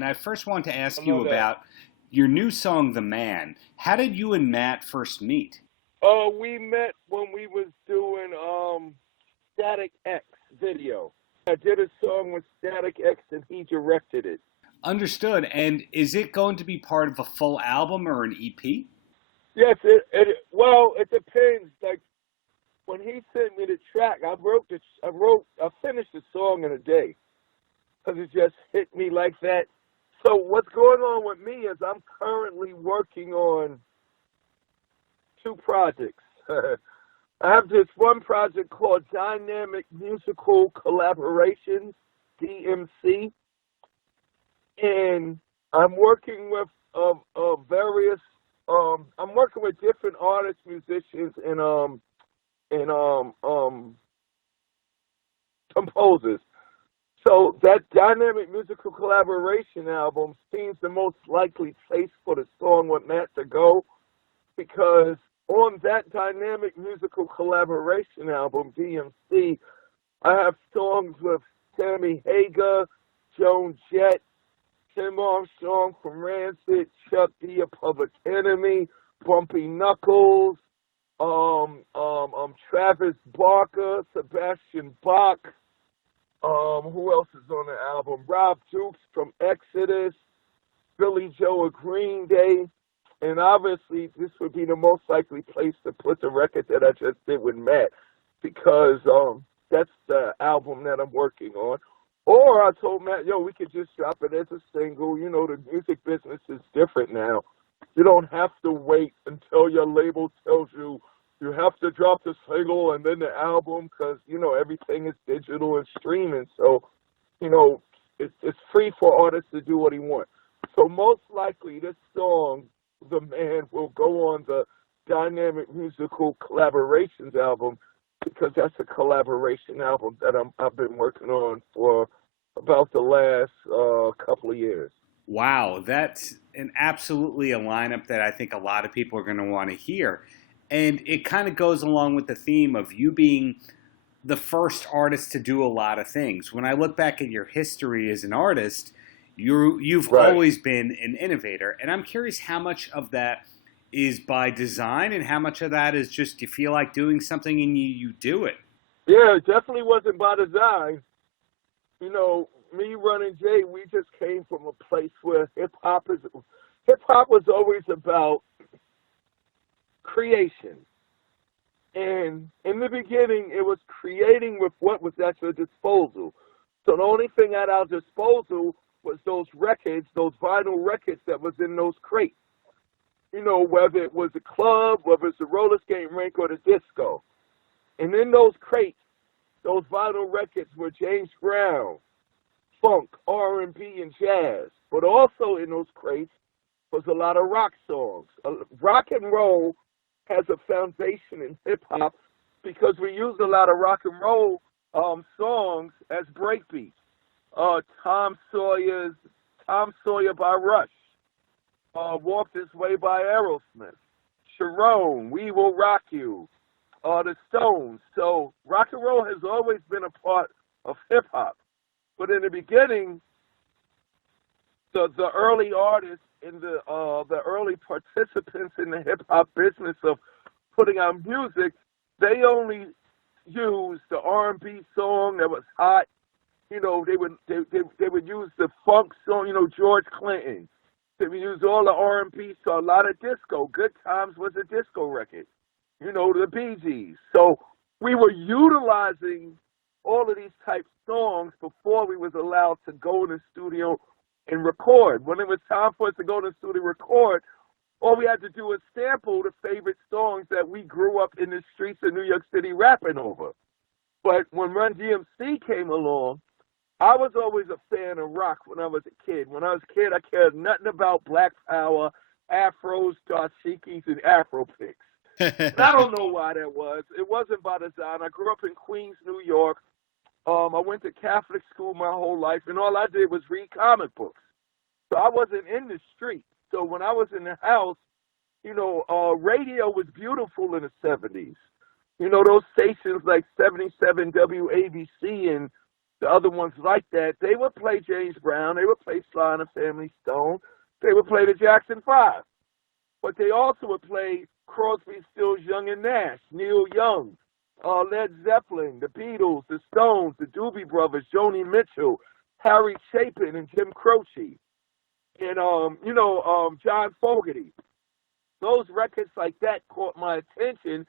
And I first want to I ask you know that. about your new song, The Man. How did you and Matt first meet? We met when we was doing Static X video. I did a song with Static X and he directed it. Understood. And is it going to be part of a full album or an EP? Yes, it depends. Like when he sent me the track, I finished the song in a day because it just hit me like that. So what's going on with me is I'm currently working on two projects. I have this one project called Dynamic Musical Collaborations, DMC, and I'm working with various. I'm working with different artists, musicians, and composers. So that Dynamic Musical Collaboration album seems the most likely place for the song with Matt to go because on that Dynamic Musical Collaboration album, DMC, I have songs with Sammy Hagar, Joan Jett, Tim Armstrong from Rancid, Chuck D of Public Enemy, Bumpy Knuckles, Travis Barker, Sebastian Bach, who else is on the album? Rob Dukes from Exodus, Billy Joe of Green Day, and obviously this would be the most likely place to put the record that I just did with Matt because that's the album that I'm working on. Or I told Matt, yo, we could just drop it as a single. You know, the music business is different now. You don't have to wait until your label tells you you have to drop the single and then the album because, you know, everything is digital and streaming. So, you know, it's free for artists to do what he wants. So most likely this song, The Man, will go on the Dynamic Musical Collaborations album because that's a collaboration album that I've been working on for about the last couple of years. Wow, that's an absolutely a lineup that I think a lot of people are going to want to hear. And it kind of goes along with the theme of you being the first artist to do a lot of things. When I look back at your history as an artist, you've Right. always been an innovator. And I'm curious how much of that is by design and how much of that is just you feel like doing something and you do it. Yeah, it definitely wasn't by design. You know, me running Jay, we just came from a place where hip hop was always about creation. And in the beginning, it was creating with what was at your disposal. So the only thing at our disposal was those records, those vinyl records that was in those crates. You know, whether it was a club, whether it's a roller skating rink or the disco. And in those crates, those vinyl records were James Brown, funk, R&B, and jazz. But also in those crates was a lot of rock songs. Rock and roll has a foundation in hip hop because we use a lot of rock and roll songs as breakbeats. Tom Sawyer by Rush, Walk This Way by Aerosmith, Sharon, We Will Rock You, the Stones. So rock and roll has always been a part of hip hop. But in the beginning, the early artists and the early participants in the hip hop business of putting out music, they only used the R&B song that was hot. You know, they would use the funk song. You know, George Clinton. They would use all the R&B, so a lot of disco. Good Times was a disco record. You know, the Bee Gees. So we were utilizing all of these type songs before we was allowed to go in the studio and record. When it was time for us to go to the studio and record, all we had to do was sample the favorite songs that we grew up in the streets of New York City rapping over. But when Run-DMC came along, I was always a fan of rock when I was a kid. When I was a kid, I cared nothing about Black Power, Afros, dashikis, and Afro picks. And I don't know why that was. It wasn't by design. I grew up in Queens, New York. I went to Catholic school my whole life, and all I did was read comic books. So I wasn't in the street. So when I was in the house, you know, radio was beautiful in the 70s. You know, those stations like 77 WABC and the other ones like that, they would play James Brown, they would play Sly and the Family Stone, they would play the Jackson 5. But they also would play Crosby, Stills, Young and Nash, Neil Young, Led Zeppelin, the Beatles, the Stones, the Doobie Brothers, Joni Mitchell, Harry Chapin, and Jim Croce, and John Fogerty. Those records like that caught my attention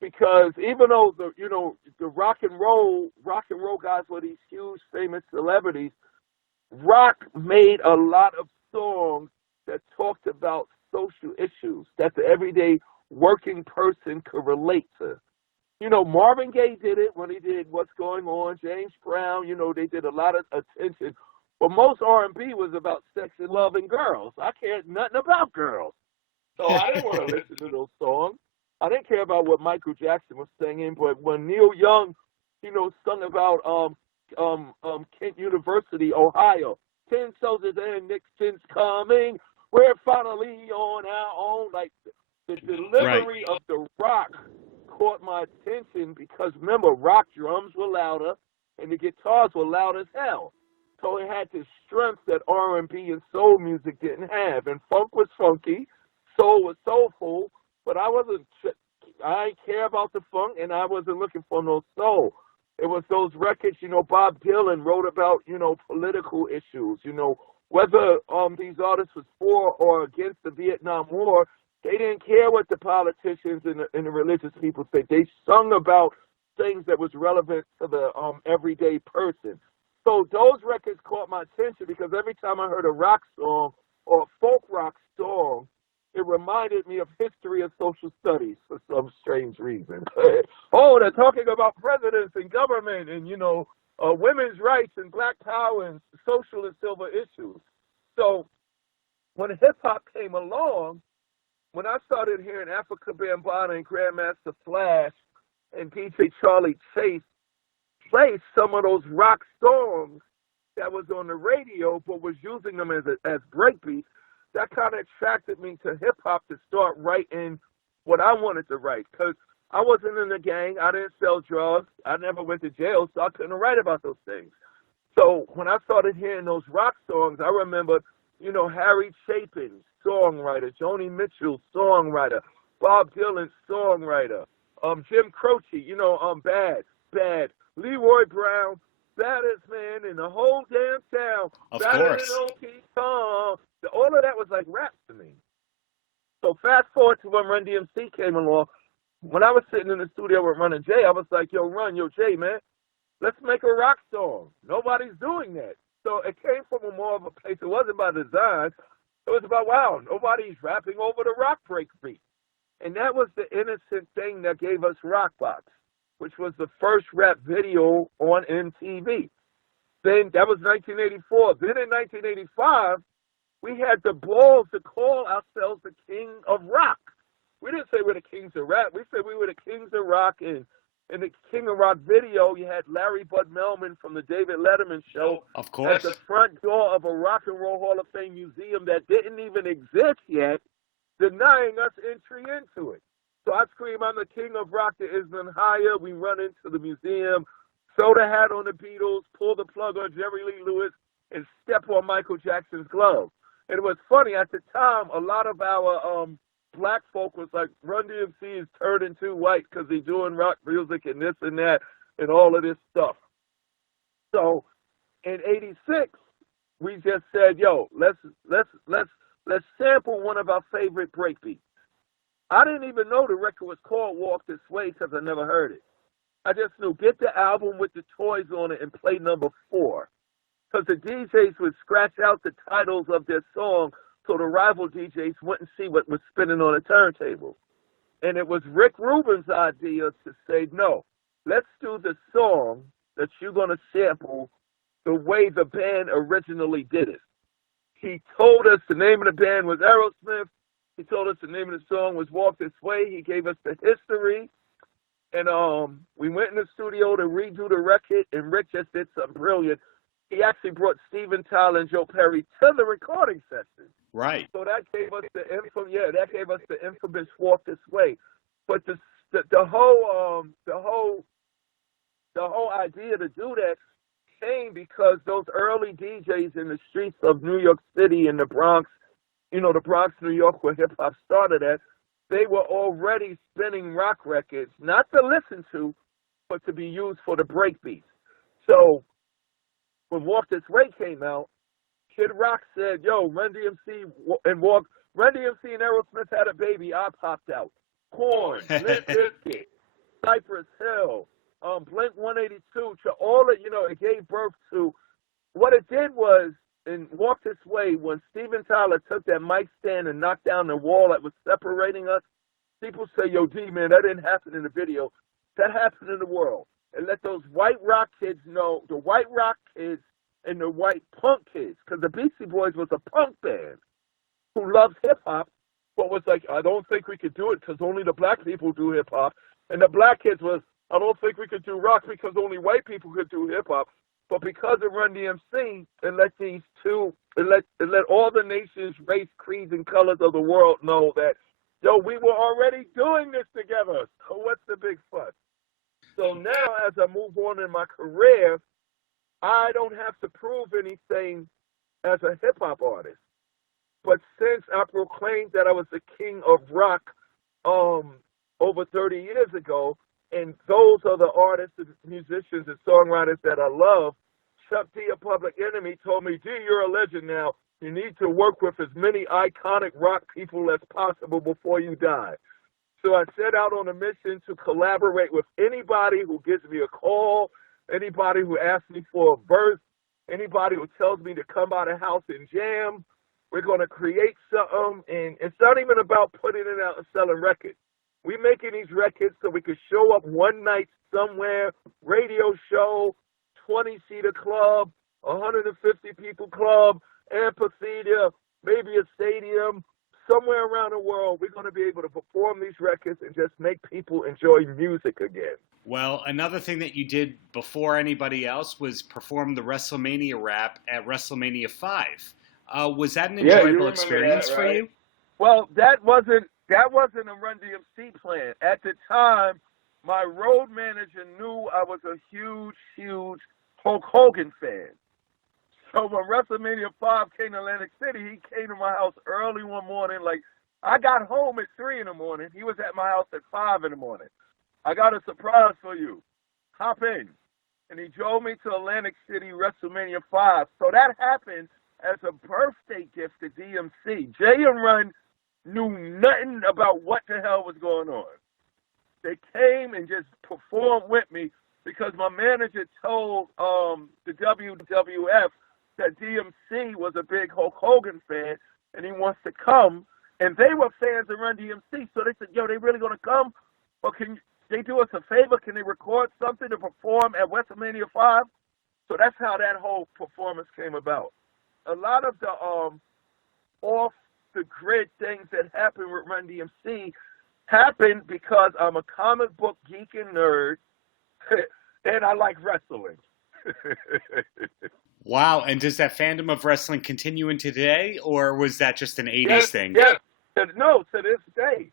because even though the rock and roll guys were these huge famous celebrities, rock made a lot of songs that talked about social issues that the everyday working person could relate to. Marvin Gaye did it when he did What's Going On. James Brown, they did a lot of attention. But most R&B was about sex and love and girls. I cared nothing about girls. So I didn't want to listen to those songs. I didn't care about what Michael Jackson was singing. But when Neil Young, sung about Kent University, Ohio, 10 soldiers and Nixon's coming, we're finally on our own. Like, the delivery of the rock caught my attention because, remember, rock drums were louder and the guitars were loud as hell. So it had this strength that R&B and soul music didn't have. And funk was funky, soul was soulful, but I didn't care about the funk and I wasn't looking for no soul. It was those records, Bob Dylan wrote about, political issues, whether these artists was for or against the Vietnam War. They didn't care what the politicians and the religious people said. They sung about things that was relevant to the everyday person. So those records caught my attention because every time I heard a rock song or a folk rock song, it reminded me of history and social studies for some strange reason. Oh, they're talking about presidents and government and, women's rights and black power and social and civil issues. So when hip-hop came along, when I started hearing Africa Bambaataa and Grandmaster Flash and DJ Charlie Chase play some of those rock songs that was on the radio but was using them as breakbeats, that kind of attracted me to hip-hop to start writing what I wanted to write. Because I wasn't in the gang. I didn't sell drugs. I never went to jail, so I couldn't write about those things. So when I started hearing those rock songs, I remember, Harry Chapin, songwriter, Joni Mitchell, songwriter, Bob Dylan, songwriter, Jim Croce, Bad, Leroy Brown, baddest man in the whole damn town, better than O.T. Tom. All of that was like rap to me. So fast forward to when Run-DMC came along. When I was sitting in the studio with Run and Jay, I was like, yo, Jay, man, let's make a rock song. Nobody's doing that. So it came from more of a place. It wasn't by design. It was about, wow, nobody's rapping over the rock break beat. And that was the innocent thing that gave us Rockbox, which was the first rap video on MTV. Then that was 1984. Then in 1985, we had the balls to call ourselves the King of Rock. We didn't say we're the Kings of Rap. We said we were the Kings of Rock. And in the King of Rock video, you had Larry Bud Melman from the David Letterman show of course, at the front door of a Rock and Roll Hall of Fame museum that didn't even exist yet, denying us entry into it. So I scream, I'm the King of Rock to Island Higher. We run into the museum, throw the hat on the Beatles, pull the plug on Jerry Lee Lewis, and step on Michael Jackson's glove. And it was funny, at the time, a lot of our black folk was like, Run-DMC is turning too white because they're doing rock music and this and that and all of this stuff. So in '86, we just said, yo, let's sample one of our favorite breakbeats. I didn't even know the record was called Walk This Way because I never heard it. I just knew, get the album with the toys on it and play number 4. Because the DJs would scratch out the titles of their song so the rival DJs wouldn't see what was spinning on the turntable. And it was Rick Rubin's idea to say, no, let's do the song that you're going to sample the way the band originally did it. He told us the name of the band was Aerosmith. He told us the name of the song was Walk This Way. He gave us the history. And we went in the studio to redo the record, and Rick just did something brilliant. He actually brought Steven Tyler and Joe Perry to the recording session. Right. So that gave us the infamous Walk This Way. But the whole idea to do that came because those early DJs in the streets of New York City and the Bronx, the Bronx, New York, where hip hop started at, they were already spinning rock records, not to listen to, but to be used for the breakbeats. So when Walk This Way came out, Kid Rock said, "Yo, Run-DMC and Run-DMC and Aerosmith had a baby. I popped out. Korn, Limp Bizkit, Cypress Hill, Blink 182, to all of, it gave birth to, what it did was, in Walk This Way, when Steven Tyler took that mic stand and knocked down the wall that was separating us, people say, yo, D, man, that didn't happen in the video. That happened in the world. And let those white rock kids know, the white rock kids and the white punk kids, because the Beastie Boys was a punk band who loves hip-hop, but was like, I don't think we could do it because only the black people do hip-hop. And the black kids was, I don't think we could do rock because only white people could do hip-hop. But because of Run-DMC, it let all the nations, race, creeds, and colors of the world know that, yo, we were already doing this together. So what's the big fuss? So now, as I move on in my career, I don't have to prove anything as a hip-hop artist. But since I proclaimed that I was the king of rock over 30 years ago, and those are the artists and musicians and songwriters that I love, Chuck D, a Public Enemy, told me, D, you're a legend now. You need to work with as many iconic rock people as possible before you die. So I set out on a mission to collaborate with anybody who gives me a call, anybody who asks me for a verse, anybody who tells me to come by the house and jam. We're going to create something, and it's not even about putting it out and selling records. We're making these records so we can show up one night somewhere, radio show, 20-seater club, 150-people club, amphitheater, maybe a stadium, somewhere around the world. We're going to be able to perform these records and just make people enjoy music again. Well, another thing that you did before anybody else was perform the WrestleMania rap at WrestleMania V. Was that an enjoyable experience for you? Well, that wasn't a Run-DMC plan. At the time, my road manager knew I was a huge, huge Hulk Hogan fan. So when WrestleMania 5 came to Atlantic City, he came to my house early one morning. Like, I got home at 3 in the morning. He was at my house at 5 in the morning. I got a surprise for you. Hop in. And he drove me to Atlantic City, WrestleMania 5. So that happened as a birthday gift to DMC. Jay and Run knew nothing about what the hell was going on. They came and just performed with me because my manager told the WWF that DMC was a big Hulk Hogan fan and he wants to come. And they were fans of Run-DMC, so they said, yo, they really going to come? Or can they do us a favor? Can they record something to perform at WrestleMania 5? So that's how that whole performance came about. A lot of the off-the-grid things that happened with Run-DMC happened because I'm a comic book geek and nerd, and I like wrestling. Wow, and does that fandom of wrestling continue into today, or was that just an 80s thing? Yes. No, to this day.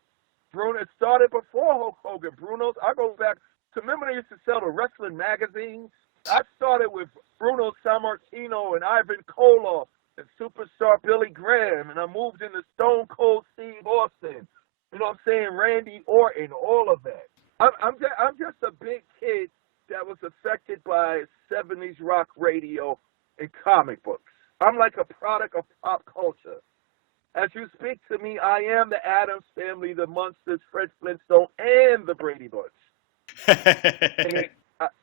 Bruno, it started before Hulk Hogan. Bruno's, I go back to, remember they used to sell the wrestling magazines? I started with Bruno Sammartino and Ivan Koloff and superstar Billy Graham, and I moved into Stone Cold Steve Austin. You know what I'm saying? Randy Orton, all of that. I'm just a big kid that was affected by 70s rock radio and comic books. I'm like a product of pop culture. As you speak to me, I am the Addams Family, the Munsters, Fred Flintstone, and the Brady Bunch.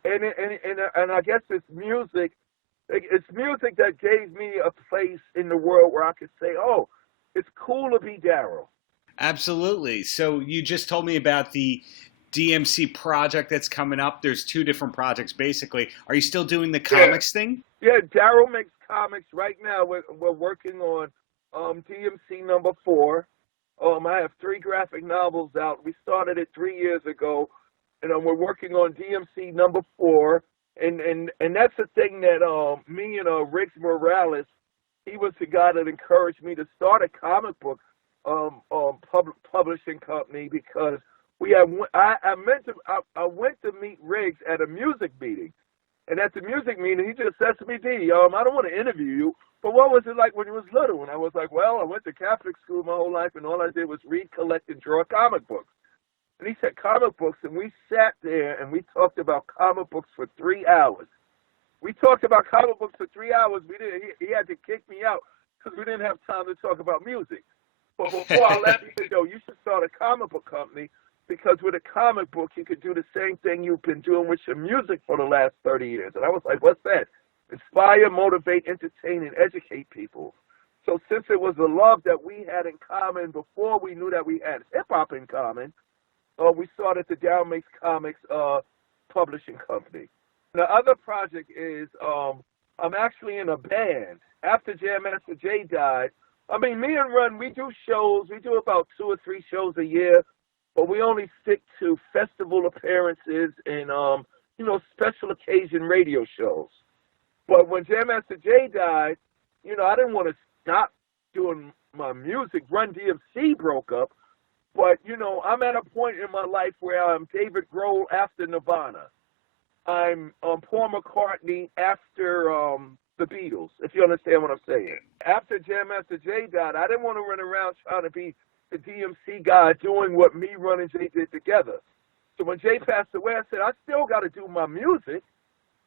and I guess it's music. It's music that gave me a place in the world where I could say, oh, it's cool to be Darryl. Absolutely. So you just told me about the DMC project that's coming up. There's 2 different projects, basically. Are you still doing the comics thing? Yeah, Darryl Makes Comics. Right now, we're working on DMC number 4. I have 3 graphic novels out. We started it 3 years ago, and we're working on DMC number 4. And that's the thing that me and Riggs Morales, he was the guy that encouraged me to start a comic book publishing company because I went to meet Riggs at a music meeting, And at the music meeting, he just said to me, D, I don't want to interview you, but what was it like when you was little? And I was like, well, I went to Catholic school my whole life, and all I did was read, collect, and draw comic books. And he said comic books, and we sat there and we talked about comic books for 3 hours. We talked about comic books for 3 hours. He had to kick me out because we didn't have time to talk about music. But before I left, he said, yo, you should start a comic book company, because with a comic book, you could do the same thing you've been doing with your music for the last 30 years. And I was like, what's that? Inspire, motivate, entertain, and educate people. So since it was a love that we had in common before we knew that we had hip-hop in common, we started the Darryl Makes Comics publishing company. The other project is I'm actually in a band. After Jam Master Jay died, I mean, me and Run, we do shows. We do about 2 or 3 shows a year, but we only stick to festival appearances and, special occasion radio shows. But when Jam Master Jay died, I didn't want to stop doing my music. Run-DMC broke up. But, I'm at a point in my life where I'm David Grohl after Nirvana. I'm Paul McCartney after the Beatles, if you understand what I'm saying. After Jam Master Jay died, I didn't want to run around trying to be the DMC guy doing what me, Run, and Jay did together. So when Jay passed away, I said, I still got to do my music.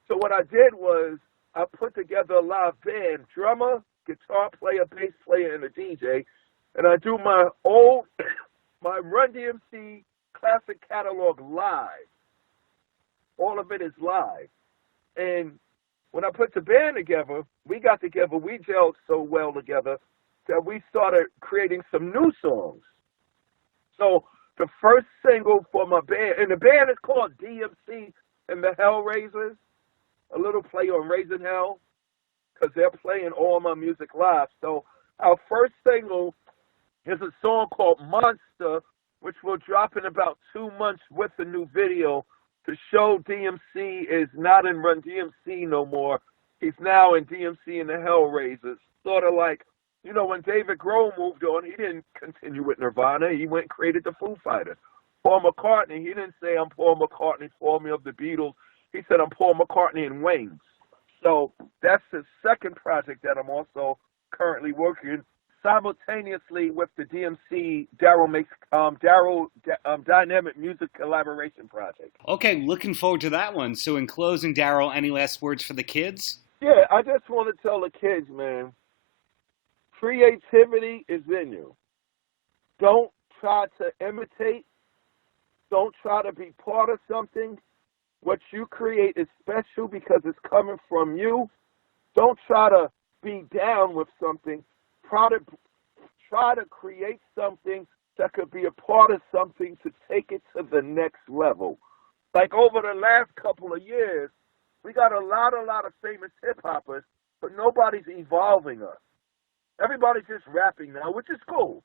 So what I did was I put together a live band, drummer, guitar player, bass player, and a DJ, and I do my my Run-DMC classic catalog live. All of it is live. And when I put the band together, we gelled so well together that we started creating some new songs. So the first single for my band, and the band is called DMC and the Hellraisers, a little play on Raising Hell, because they're playing all my music live. So our first single is a song called Monster, which will drop in about 2 months with the new video to show DMC is not in Run-DMC no more. He's now in DMC and the Hellraisers. Sort of like, when David Grohl moved on, he didn't continue with Nirvana. He went and created the Foo Fighters. Paul McCartney, he didn't say, I'm Paul McCartney, formerly of the Beatles. He said, I'm Paul McCartney and Wings. So that's the second project that I'm also currently working simultaneously with the DMC Dynamic Music Collaboration Project. Okay, looking forward to that one. So in closing, Darryl, any last words for the kids? Yeah, I just want to tell the kids, man, creativity is in you. Don't try to imitate. Don't try to be part of something. What you create is special because it's coming from you. Don't try to be down with something. Try to create something that could be a part of something to take it to the next level. Like over the last couple of years, we got a lot of famous hip-hoppers, but nobody's evolving us. Everybody's just rapping now, which is cool.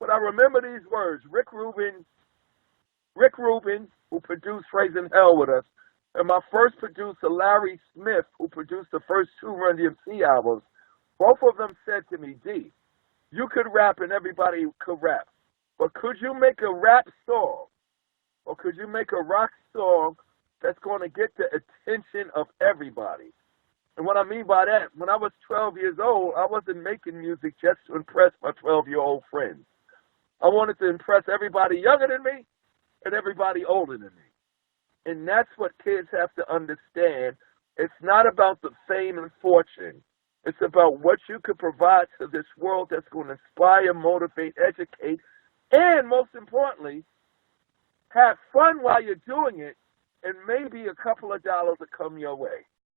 But I remember these words. Rick Rubin, who produced Raising Hell with us, and my first producer, Larry Smith, who produced the first 2 Run-DMC albums, both of them said to me, D, you could rap and everybody could rap, but could you make a rap song, or could you make a rock song that's going to get the attention of everybody? And what I mean by that, when I was 12 years old, I wasn't making music just to impress my 12-year-old friends. I wanted to impress everybody younger than me and everybody older than me. And that's what kids have to understand. It's not about the fame and fortune. It's about what you could provide to this world that's going to inspire, motivate, educate, and most importantly, have fun while you're doing it, and maybe a couple of dollars will come your way.